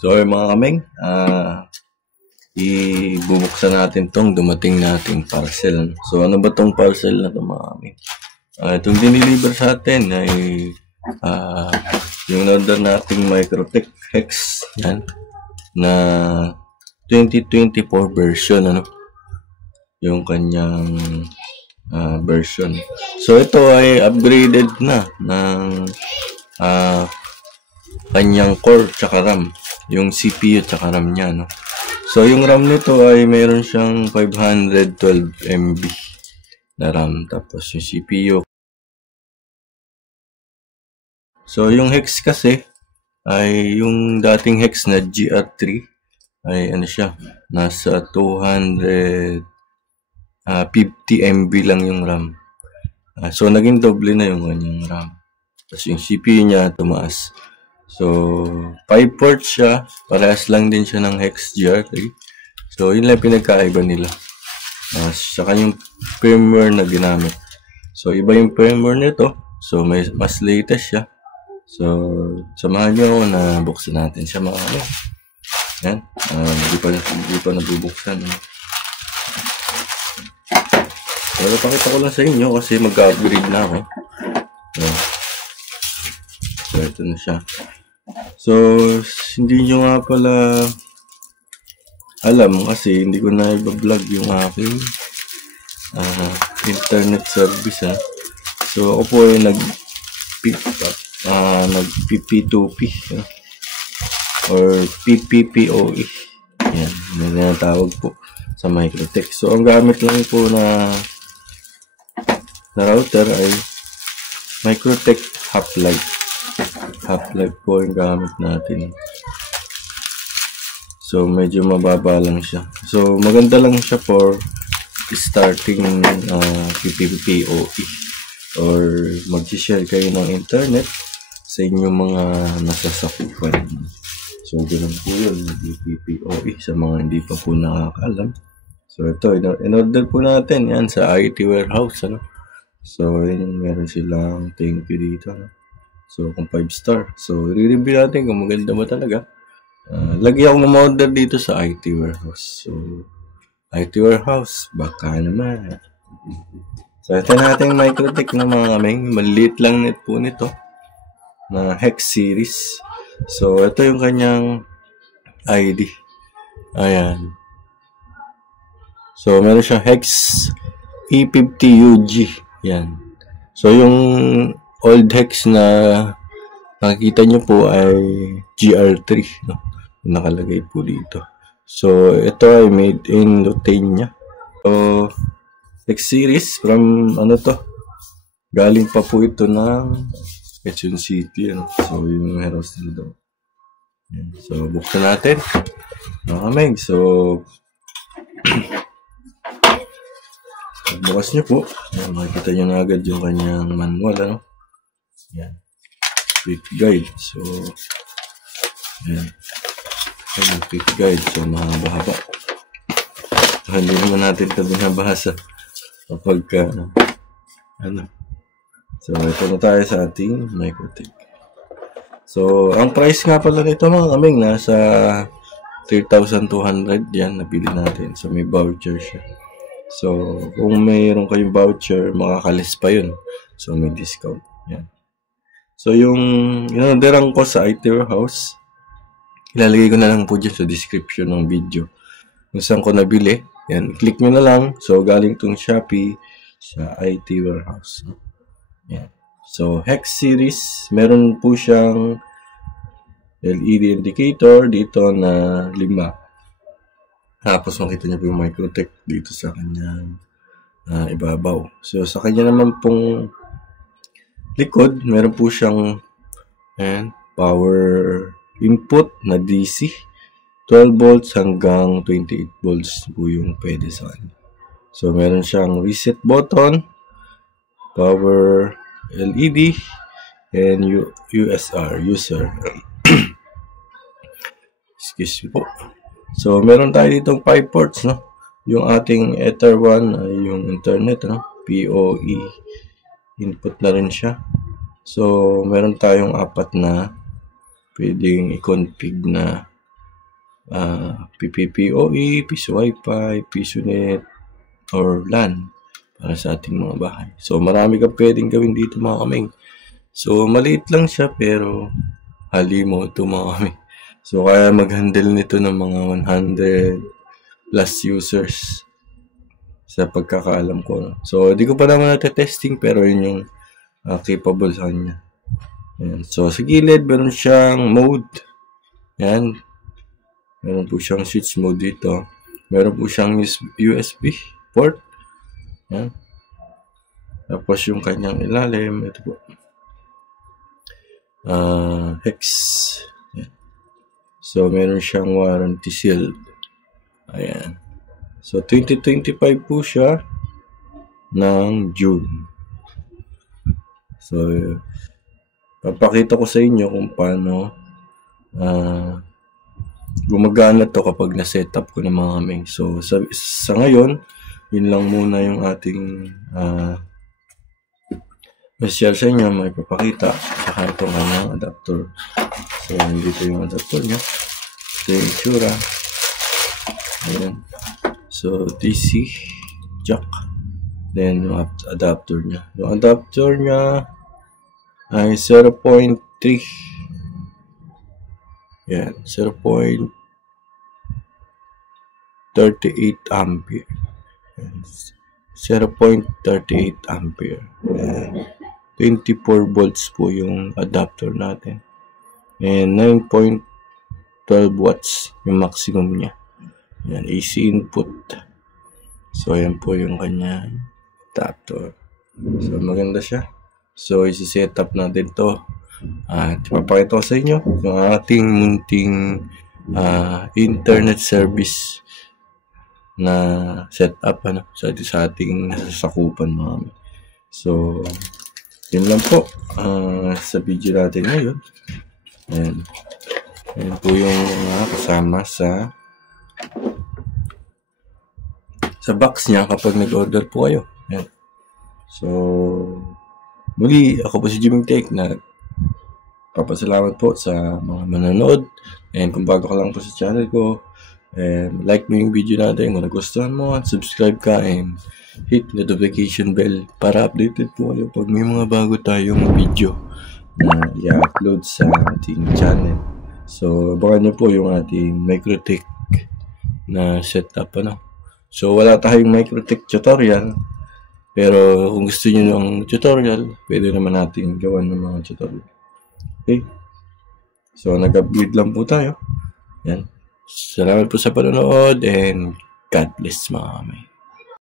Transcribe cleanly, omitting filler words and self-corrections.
So mga kameng, ibubuksan natin tong dumating nating parcel. So ano ba tong parcel na to mga kameng? Itong diniliver sa atin ay yung order nating Microtech Hex yan, na 2024 version, ano? Yung kanyang version. So ito ay upgraded na ng kanyang core tsaka RAM, yung CPU tsaka RAM niya, no? So yung RAM nito ay mayroon siyang 512 MB na RAM, tapos yung CPU. So yung hex kasi ay yung dating hex na GR3 ay ano siya, nasa 250 MB lang yung RAM. So naging doble na yung kanyang RAM. Tapos yung CPU niya tumaas. So 5 ports siya, parehas lang din siya ng hex GR3. So yun lang pinagkaiba nila. Saka yung firmware na ginamit. So iba yung firmware nito. So may mas latest siya. So samahan niyo ako na buksan natin siya mga ano. Yan. Hindi pa nabubuksan. So napakita ko lang sa inyo kasi mag-upgrade na ako. So ito na siya. So hindi nyo nga pala alam kasi hindi ko na i-vlog yung aking internet service, ha. So ako po ay nag-PP2P or PPPoE. Yan, yan tawag po sa Microtech. So ang gamit lang po na router ay Microtech Half-Life. Half-Life po yung gamit natin. So medyo mababa lang siya. So maganda lang siya for starting PPPoE or mag-share kayo ng internet sa inyong mga nasasakupan. So ganoon po yun, PPPoE sa mga hindi pa po nakakaalam. So ito, in-order po natin yan sa IT warehouse, ano. So yun, meron silang thank you dito, no? So kung 5 star. So i-review natin kung maganda ba talaga. Lagi ako ma-order dito sa IT warehouse. So IT warehouse, baka naman. So ito natin Microtech na mga kameng. Maliit lang net po nito na Hex series. So ito yung kanyang ID. Ayan. So meron siyang Hex E50UG. Yan. So yung old Hex na nakikita nyo po ay GR3, no? Nakalagay po dito. So ito ay made in Lucania. So Hex series from ano to? Galing pa po ito ng Quezon City, ano? So yung warehouse nito. So buksan natin. Meg. So bukas nyo po. Makikita nyo na agad yung kanyang manual, ano? Yan. Quick guide. So yan. Ayan, quick guide. So mahaba-haba. Hindi naman natin ito binabasa kapag ano. So ito na tayo sa ating Microtech. So ang price nga pala nito mga kaming nasa 3,200 yan, nabili natin. So may voucher siya. So kung mayroon kayong voucher, makakalis pa yun. So may discount. Yan. So yung inorderan ko sa IT warehouse, ilalagay ko na lang po dyan sa description ng video kung saan ko nabili. Yan, click nyo na lang. So galing tong Shopee sa IT warehouse. Yan. So Hex series, meron po siyang LED indicator dito na 5. Tapos makita nyo po yung Microtech dito sa kanyang ibabaw. So sa kanya naman pong likod, meron po siyang power input na DC. 12 volts hanggang 28 volts po yung pwede sa kanya. So meron siyang reset button, power LED, and USR, user. Excuse me po. So meron tayo ditong 5 ports, no? Yung ating Ether 1 ay yung internet, no? PoE input na rin siya. So meron tayong 4 na pwedeng i-config na PPPoE, piso Wi-Fi, PisoNet, or LAN para sa ating mga bahay. So, marami ka pwedeng gawin dito mga kaming. So, maliit lang siya pero halimo ito mga kaming. So, kaya mag-handle nito ng mga 100 plus users sa pagkakaalam ko. No? So, di ko pa naman natetesting pero yun yung capable sa kanya. Ayan. So, sa gilid, meron siyang mode. Ayan. Meron po siyang switch mode dito. Meron po siyang USB port. Ayan. Tapos yung kanyang ilalim, ito po. Hex. Ayan. So, meron siyang warranty seal. Ayan. So, 2025 po siya ng June. So, papakita ko sa inyo kung paano gumagana to kapag na-setup ko ng mga kaming. So, sa ngayon, yun lang muna yung ating share sa inyo. May papakita. Saka itong kanyang adapter. So, dito yung adapter niya. Ito yung itsura. Ayan. So, DC jack. Then, yung adapter niya. Yung adapter niya ay 0.3. Yan. 0.38 ampere. 0.38 ampere. Yan. 24 volts po yung adapter natin. And 9.12 watts yung maximum niya. Yan, AC input. So, ayan po yung kanya adapter. So, maganda siya. So, isi-set up natin to. At ipapakita ko sa inyo yung ating munting internet service na set up sa ating nasasakupan mga. So, yun lang po sa video natin ngayon. Ayan. Ayan po yung kasama sa box niya kapag nag-order po kayo. Ayan. So, muli, ako po si Jimmy Tech na papasalamat po sa mga manonood. And kung bago ka lang po sa channel ko, like mo yung video natin kung nagustuhan mo, at subscribe ka and hit notification bell para updated po kayo pag may mga bago tayong video na i-upload sa ating channel. So, abangan nyo po yung ating MikroTik na setup. So, wala tayong MikroTik tutorial. Pero kung gusto niyo ng tutorial, pwede naman natin gawan ng mga tutorial. Okay? So, nag-upgrade lang po tayo. Yan. Salamat po sa panonood and God bless mga kamay.